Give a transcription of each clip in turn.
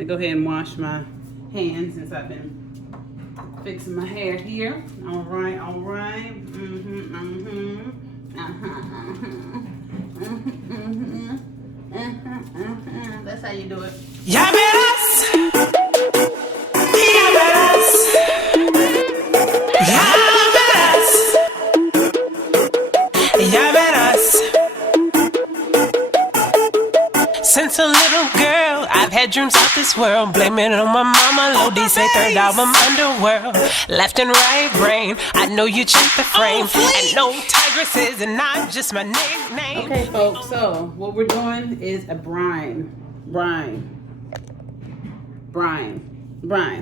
me go ahead and wash my hands since I've been fixing my hair here. All right, all right. That's how you do it. Ya verás. Ya verás. Ya verás. Ya verás. Since a little girl, I've had dreams of this world. Blaming it on my mama, Lodi say third album underworld. Left and right brain, I know you checked the frame. And no tigresses, and I'm just my nickname. Okay, folks, so what we're doing is a brine.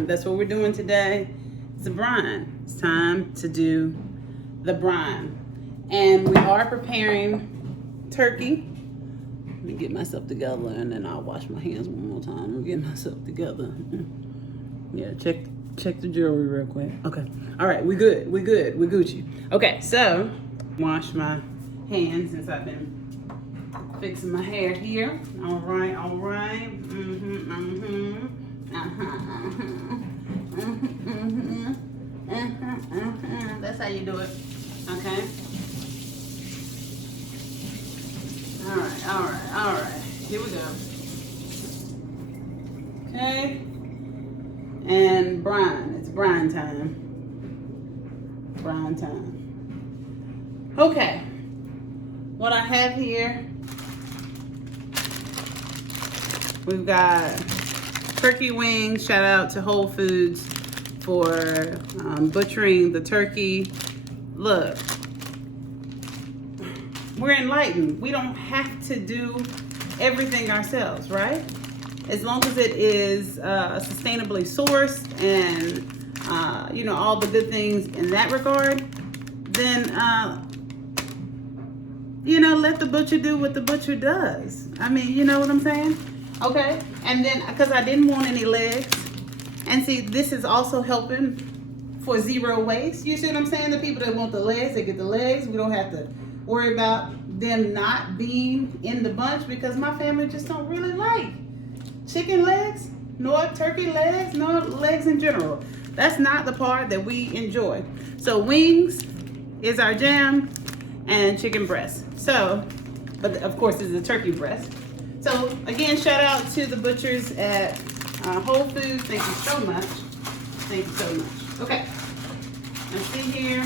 That's what we're doing today. It's a brine. It's time to do the brine. And we are preparing turkey. Let me get myself together and then I'll wash my hands one more time. Let me get myself together. Yeah, check the jewelry real quick. Okay. All right, we good. We Gucci. Okay, so wash my hands since I've been fixing my hair here. All right, all right. That's how you do it. Okay. All right. Here we go. Okay. And brine. It's brine time. Okay. What I have here, we've got turkey wings. Shout out to Whole Foods for butchering the turkey. Look. We're enlightened. We don't have to do everything ourselves, right? As long as it is sustainably sourced and, all the good things in that regard, then, let the butcher do what the butcher does. I mean, you know what I'm saying? Okay. And then, because I didn't want any legs. And see, this is also helping for zero waste. You see what I'm saying? The people that want the legs, they get the legs. We don't have to worry about them not being in the bunch because my family just don't really like chicken legs, nor turkey legs, nor legs in general. That's not the part that we enjoy. So wings is our jam and chicken breast. So, but of course this is a turkey breast. So again, shout out to the butchers at Whole Foods. Thank you so much. Thank you so much. Okay, let's see here.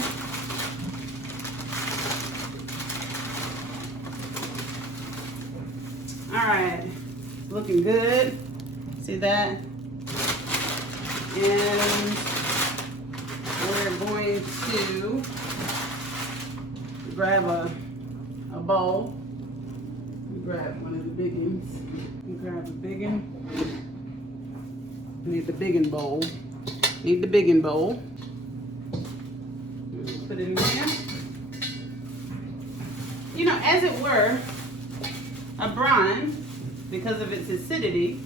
All right, looking good. See that? And we're going to grab a bowl. Grab one of the big ones. Grab a big one. Need the big bowl. Put it in there. As it were, a brine, because of its acidity,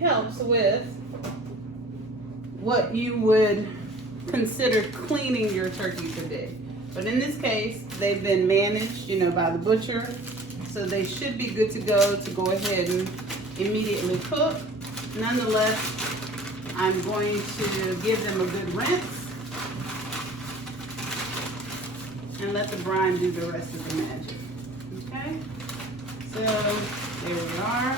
helps with what you would consider cleaning your turkey today. But in this case, they've been managed, by the butcher, so they should be good to go ahead and immediately cook. Nonetheless, I'm going to give them a good rinse and let the brine do the rest of the magic. Okay? So, there we are.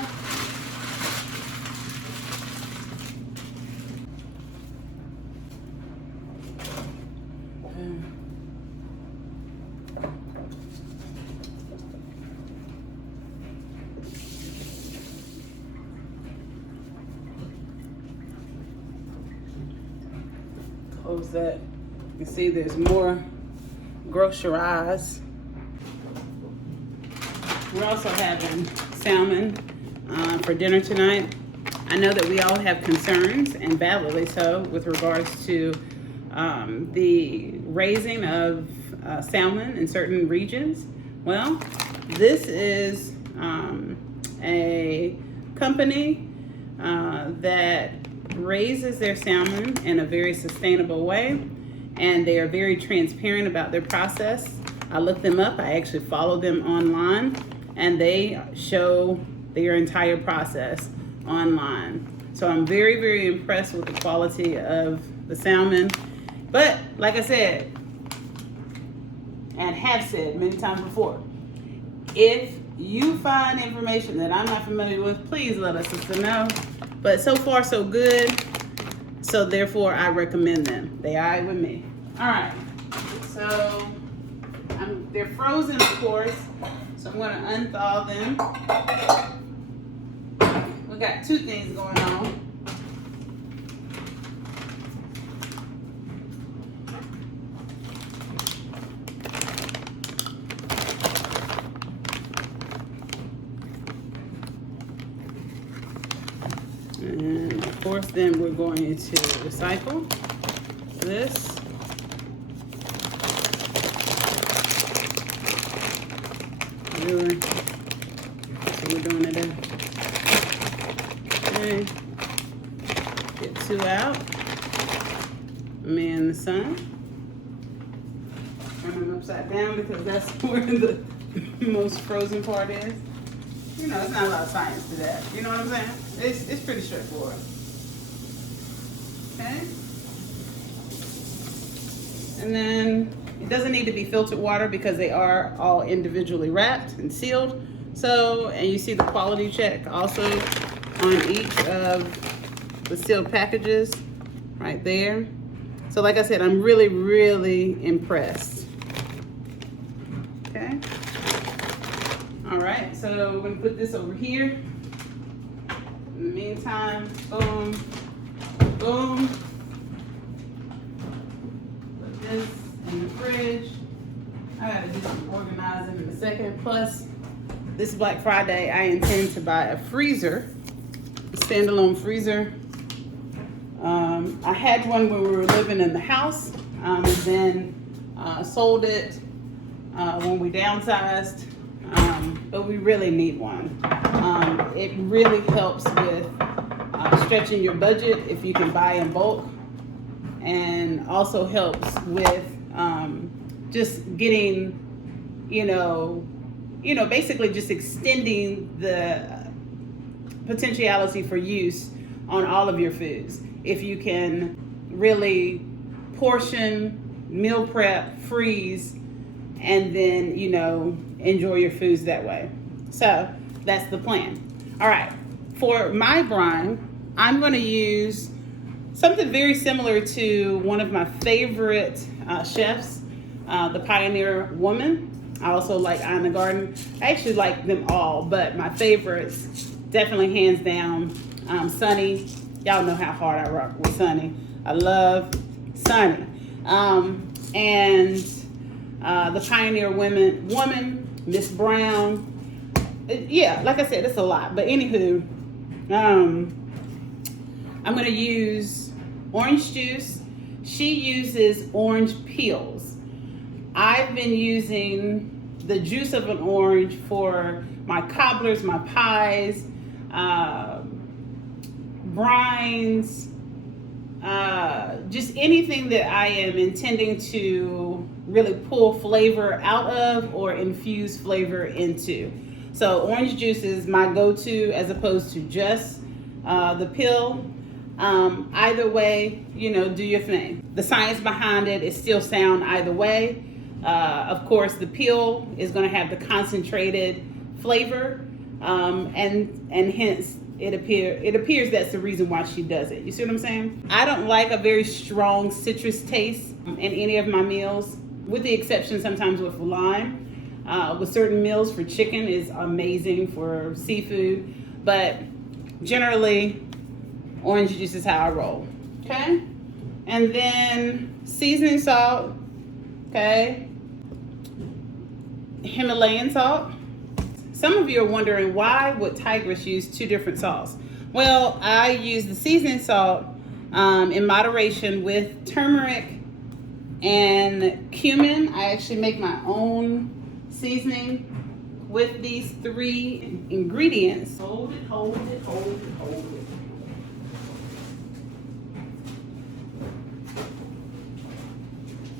Close that. You can see there's more groceries. We're also having salmon for dinner tonight. I know that we all have concerns, and validly so, with regards to the raising of salmon in certain regions. Well, this is a company that raises their salmon in a very sustainable way, and they are very transparent about their process. I looked them up. I actually follow them online, and they show their entire process online. So I'm very, very impressed with the quality of the salmon. But like I said, and have said many times before, if you find information that I'm not familiar with, please let us know. But so far, so good. So therefore, I recommend them. They are with me. All right. So they're frozen, of course. So I'm going to unthaw them. We got two things going on. And of course, then we're going to recycle this. Really? So we're doing it in. Okay. Get two out. Me in the sun. Turn them upside down because that's where the most frozen part is. You know, it's not a lot of science to that. You know what I'm saying? It's pretty straightforward. Okay. And then it doesn't need to be filtered water because they are all individually wrapped and sealed. So, and you see the quality check also on each of the sealed packages right there. So like I said, I'm really, really impressed. Okay. All right, so we're gonna put this over here. In the meantime, boom, boom. Put this in the fridge. I gotta do some organizing in a second. Plus, this Black Friday, I intend to buy a freezer, a standalone freezer. I had one when we were living in the house, and then sold it when we downsized. But we really need one. It really helps with stretching your budget if you can buy in bulk, and also helps with just getting, basically just extending the potentiality for use on all of your foods. If you can really portion, meal prep, freeze, and then, enjoy your foods that way. So that's the plan. All right, for my brine, I'm gonna use something very similar to one of my favorite chefs, the Pioneer Woman. I also like Eye in the Garden. I actually like them all, but my favorites, definitely hands down, Sunny. Y'all know how hard I rock with Sunny. I love Sunny. And the Pioneer Woman, Miss Brown. Yeah, like I said, it's a lot. But anywho, I'm gonna use orange juice. She uses orange peels. I've been using the juice of an orange for my cobblers, my pies, brines, just anything that I am intending to really pull flavor out of or infuse flavor into. So orange juice is my go-to as opposed to just the pill. Either way, do your thing. The science behind it is still sound either way. Of course, the pill is going to have the concentrated flavor, and hence it appears that's the reason why she does it. You see what I'm saying? I don't like a very strong citrus taste in any of my meals, with the exception sometimes with lime. With certain meals, for chicken is amazing, for seafood, but generally orange juice is how I roll. Okay, and then seasoning salt. Okay, Himalayan salt. Some of you are wondering, why would Tigress use two different salts? Well, I use the seasoning salt in moderation with turmeric and cumin. I actually make my own seasoning with these three ingredients. Hold it.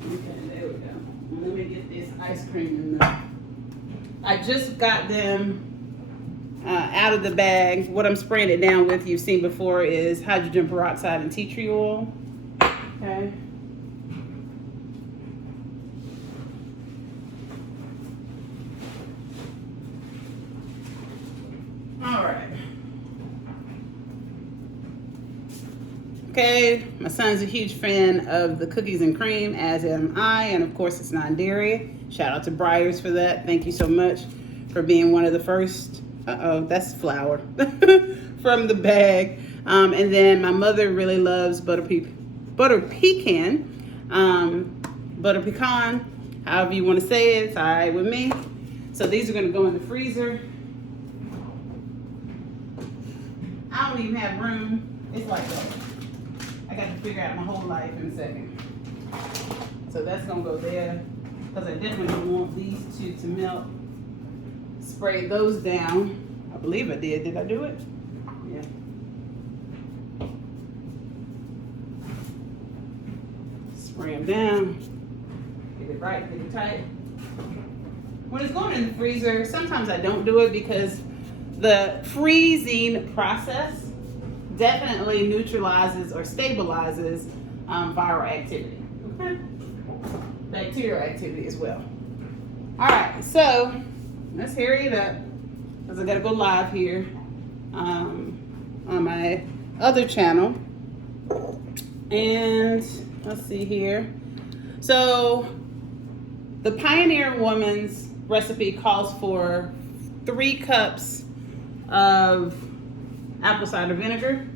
Okay, there we go. Let me get this ice cream in there. I just got them out of the bag. What I'm spraying it down with, you've seen before, is hydrogen peroxide and tea tree oil. Okay. All right. Okay, my son's a huge fan of the cookies and cream, as am I, and of course it's non-dairy. Shout out to Breyers for that. Thank you so much for being one of the first. That's flour from the bag. And then my mother really loves butter pecan, however you want to say it. It's all right with me. So these are going to go in the freezer. I don't even have room. It's like that. I got to figure out my whole life in a second. So that's gonna go there, because I definitely don't want these two to melt. Spray those down. I believe I did. Did I do it? Yeah. Spray them down. Get it right, get it tight. When it's going in the freezer, sometimes I don't do it because the freezing process definitely neutralizes or stabilizes viral activity. Okay? Bacterial activity as well. All right, so let's hurry it up because I gotta go live here on my other channel. And let's see here. So the Pioneer Woman's recipe calls for 3 cups of apple cider vinegar.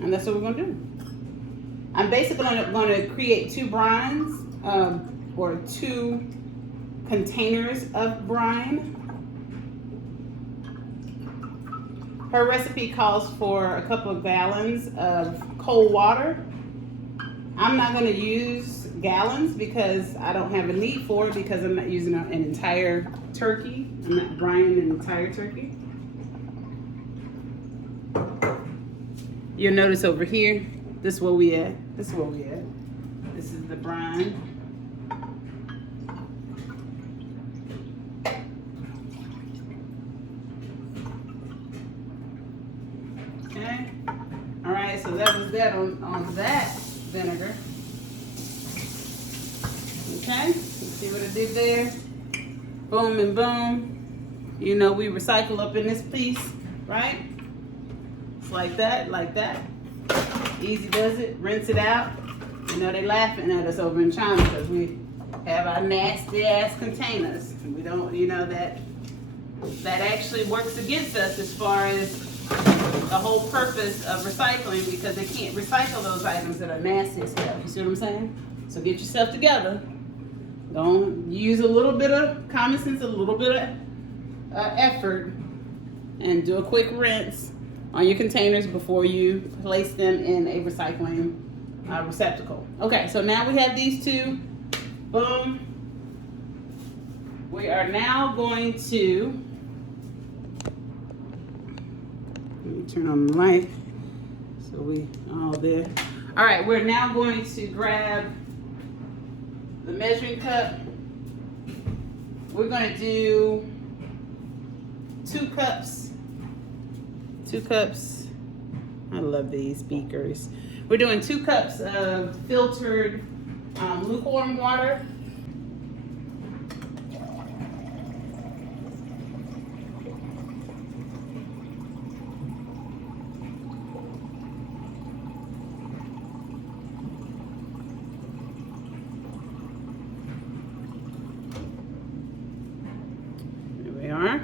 And that's what we're gonna do. I'm basically gonna create 2 brines, or 2 containers of brine. Her recipe calls for a couple of gallons of cold water. I'm not gonna use gallons because I don't have a need for it, because I'm not using an entire turkey. I'm not brining an entire turkey. You'll notice over here, this is where we at. This is where we at. This is the brine. Okay. All right, so that was that on that vinegar. Okay, let's see what I did there. Boom and boom. You know we recycle up in this piece, right? It's like that, like that. Easy does it. Rinse it out. You know they laughing at us over in China because we have our nasty ass containers. We don't, you know, that actually works against us as far as the whole purpose of recycling, because they can't recycle those items that are nasty as hell. You see what I'm saying? So get yourself together. Don't use a little bit of common sense, a little bit of effort, and do a quick rinse on your containers before you place them in a recycling receptacle. Okay, so now we have these 2. Boom. We are now going to, let me turn on the light so we all there. All right, we're now going to grab the measuring cup. We're going to do 2 cups. 2 cups. I love these beakers. We're doing 2 cups of filtered lukewarm water. There we are.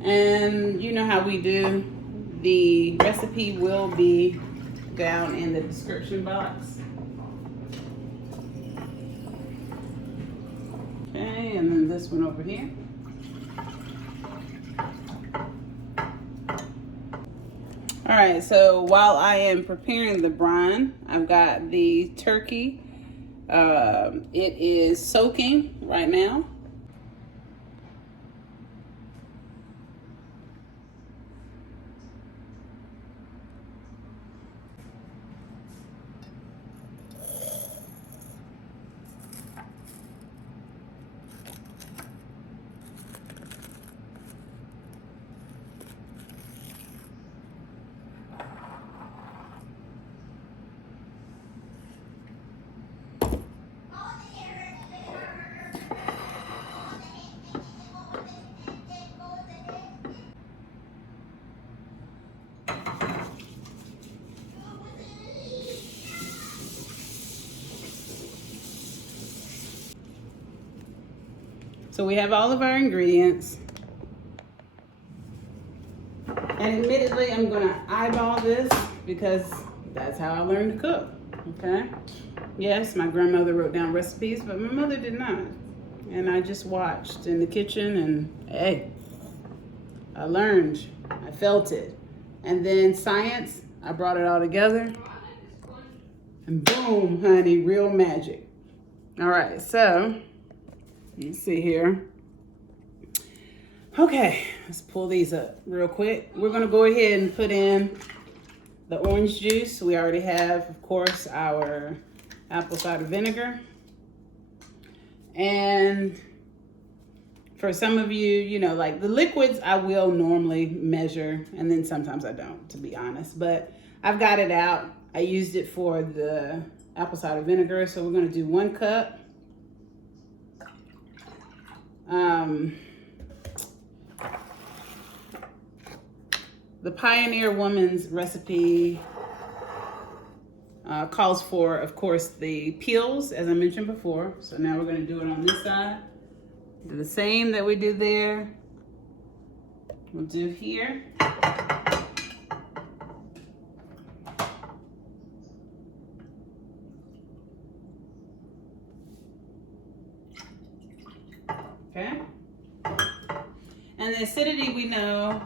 And you know how we do. The recipe will be down in the description box. Okay, and then this one over here. All right, so while I am preparing the brine, I've got the turkey. It is soaking right now. So we have all of our ingredients. And admittedly, I'm gonna eyeball this because that's how I learned to cook, okay? Yes, my grandmother wrote down recipes, but my mother did not. And I just watched in the kitchen and hey, I learned, I felt it. And then science, I brought it all together. And boom, honey, real magic. All right, so let's see here. Okay, let's pull these up real quick. We're gonna go ahead and put in the orange juice. We already have, of course, our apple cider vinegar. And for some of you, you know, like the liquids, I will normally measure, and then sometimes I don't, to be honest. But I've got it out. I used it for the apple cider vinegar, so we're gonna do 1 cup. The Pioneer Woman's recipe calls for, of course, the peels, as I mentioned before. So now we're gonna do it on this side. Do the same that we did there. We'll do here. Okay. And the acidity, we know,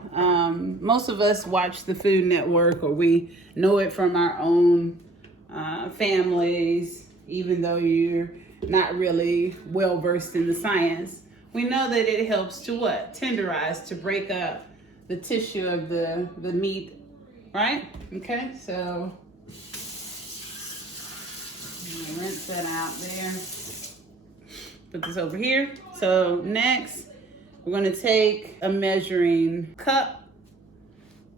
most of us watch the Food Network, or we know it from our own families, even though you're not really well versed in the science. We know that it helps to what? Tenderize, to break up the tissue of the meat, right? Okay, so rinse that out there. Put this over here. So next, we're gonna take a measuring cup,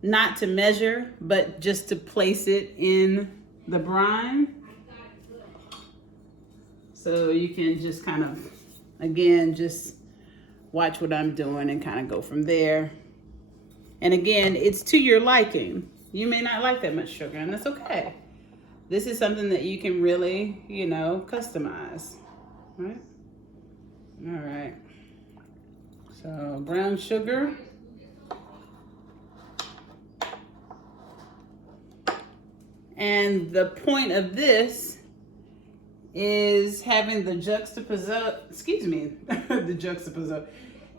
not to measure, but just to place it in the brine. So you can just kind of, again, just watch what I'm doing and kind of go from there. And again, it's to your liking. You may not like that much sugar, and that's okay. This is something that you can really, you know, customize, right? All right. So brown sugar. And the point of this is having the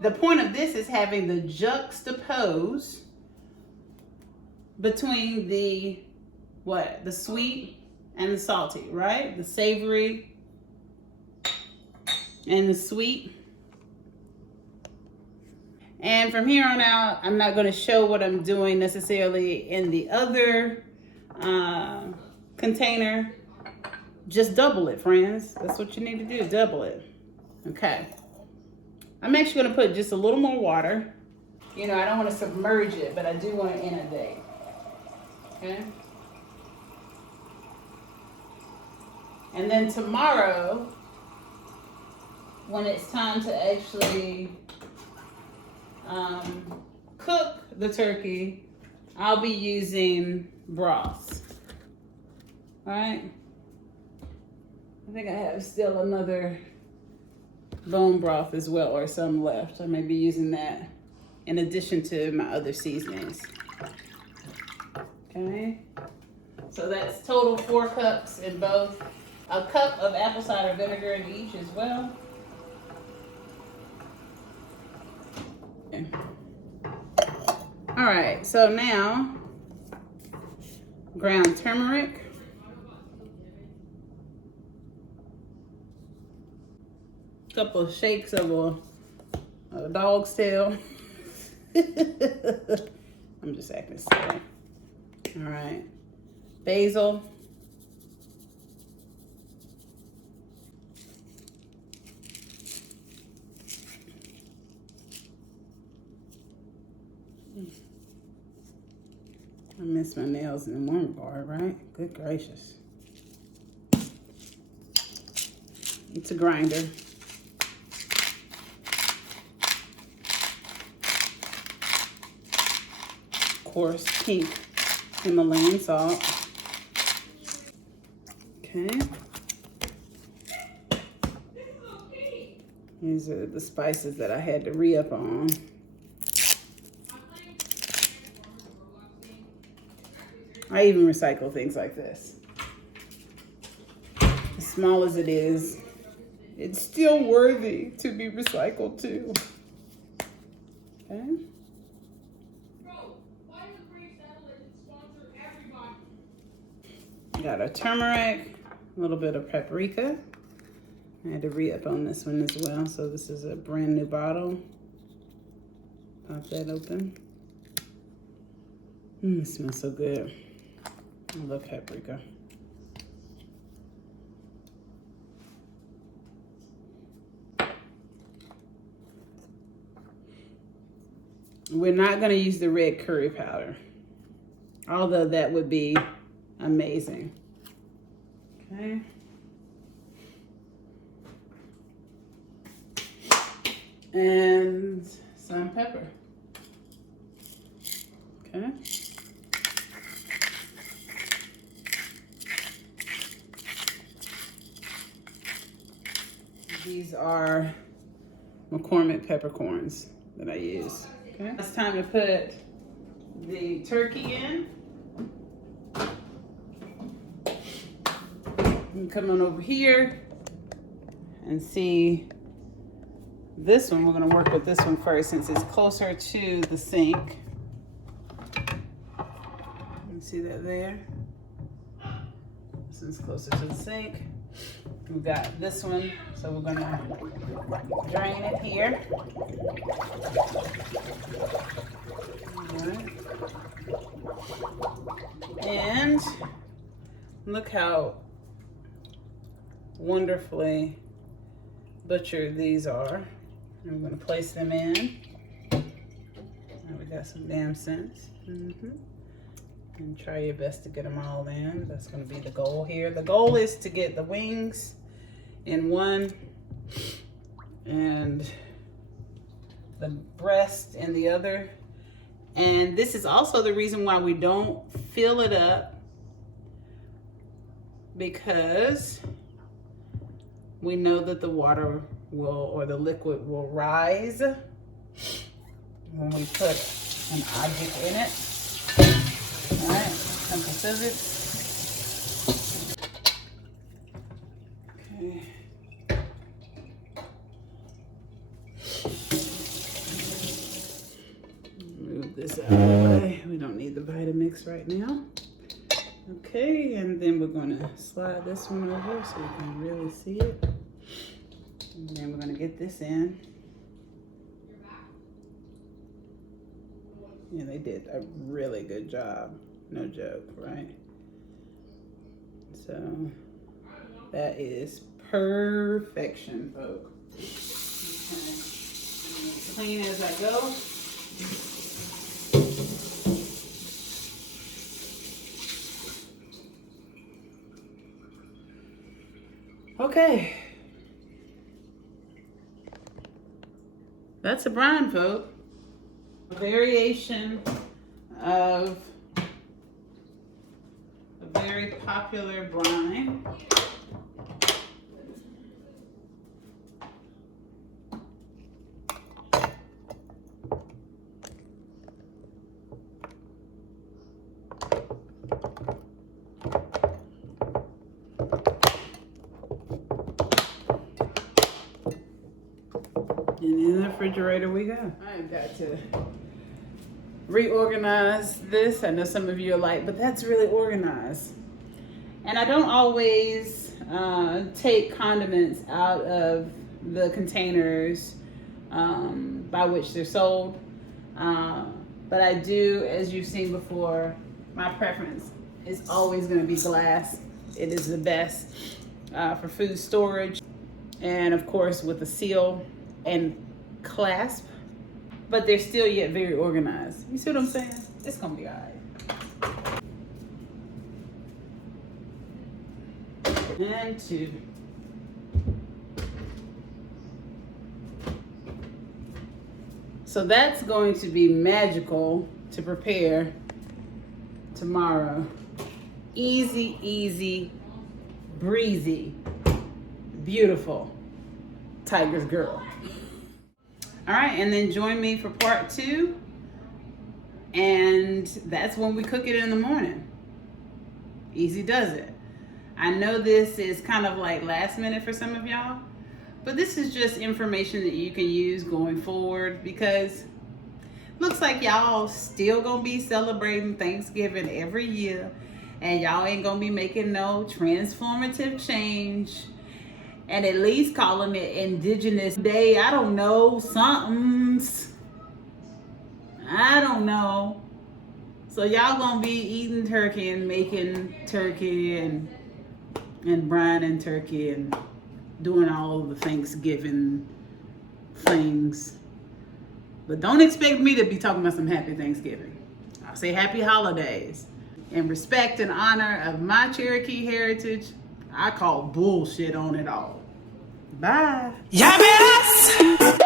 The point of this is having the juxtapose between the sweet and the salty, right? The savory and the sweet. And from here on out, I'm not going to show what I'm doing necessarily in the other container. Just double it, friends. That's what you need to do, double it. Okay. I'm actually going to put just a little more water. You know, I don't want to submerge it, but I do want to inundate. Okay. And then tomorrow, when it's time to actually cook the turkey, I'll be using broth. All right. I think I have still another bone broth as well, or some left. I may be using that in addition to my other seasonings. Okay. So that's total 4 cups in both. A cup of apple cider vinegar in each as well. Okay. All right, so now ground turmeric. Couple of shakes of a dog's tail. I'm just acting silly. All right, basil. I missed my nails in one part, right? Good gracious. It's a grinder. Of course, pink Himalayan salt. Okay. These are the spices that I had to re-up on. I even recycle things like this. As small as it is, it's still worthy to be recycled too. Okay. Got a turmeric, a little bit of paprika. I had to re-up on this one as well, so this is a brand new bottle. Pop that open. It smells so good. I love paprika. We're not gonna use the red curry powder, although that would be amazing. Okay. And some pepper. Okay. These are McCormick peppercorns that I use. Okay. It's time to put the turkey in. And come on over here and see this one. We're gonna work with this one first since it's closer to the sink. You see that there? This one's closer to the sink. We've got this one, so we're gonna drain it here. Right. And look how wonderfully butchered these are. And we're gonna place them in. And we got some damn sense. And try your best to get them all in. That's gonna be the goal here. The goal is to get the wings in one and the breast in the other. And this is also the reason why we don't fill it up, because we know that the water will, or the liquid will rise when we put an object in it. All right, simple scissors. Okay. Move this out of the way. We don't need the Vitamix right now. Okay, and then we're gonna slide this one over so you can really see it. And then we're gonna get this in. Yeah, they did a really good job. No joke, right? So that is perfection, folks. Okay. Clean as I go. Okay. That's a brine, folks. A variation of a very popular brine. And in the refrigerator we go. I've got to reorganize this. I know some of you are like, but that's really organized. And I don't always take condiments out of the containers by which they're sold. But I do, as you've seen before, my preference is always going to be glass. It is the best for food storage. And of course with a seal and clasp, but they're still yet very organized. You see what I'm saying? It's gonna be all right. And two. So that's going to be magical to prepare tomorrow. Easy,,, breezy, beautiful. Tiger's girl. All right, and then join me for part 2. And that's when we cook it in the morning. Easy does it. I know this is kind of like last minute for some of y'all, but this is just information that you can use going forward, because looks like y'all still gonna be celebrating Thanksgiving every year, and y'all ain't gonna be making no transformative change, and at least calling it Indigenous Day. I don't know, somethings. I don't know. So y'all gonna be eating turkey and making turkey and brining turkey and doing all of the Thanksgiving things. But don't expect me to be talking about some happy Thanksgiving. I'll say happy holidays. In respect and honor of my Cherokee heritage, I call bullshit on it all. Bye. Ya verás.